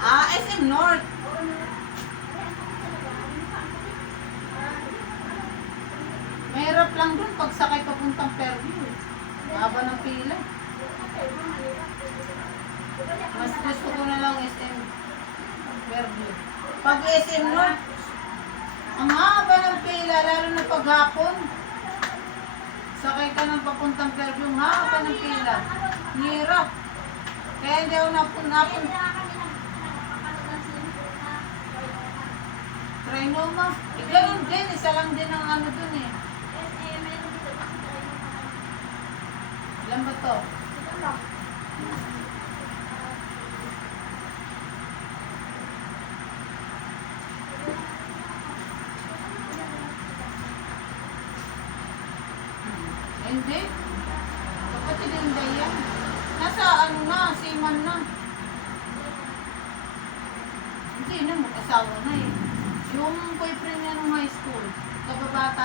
SM North. Mahirap lang dun pag sakay papuntang Fairview. Haba ng pila. Mas gusto ko na lang SM Fairview. Pag SM North, ang haba ng pila, lalo na paghapon. Sakay ka ng papuntang Fairview, ang haba ng pila. Hirap. Kaya hindi ako napun. Trinoma. Ganun din, isa lang din ang ano dun eh. Ilan ba to? Hindi. Kapatid hindi yan. Nasa ano na, seaman na. Hindi na, mag-asawa na eh. Yung boyfriend niya nung high school, kababata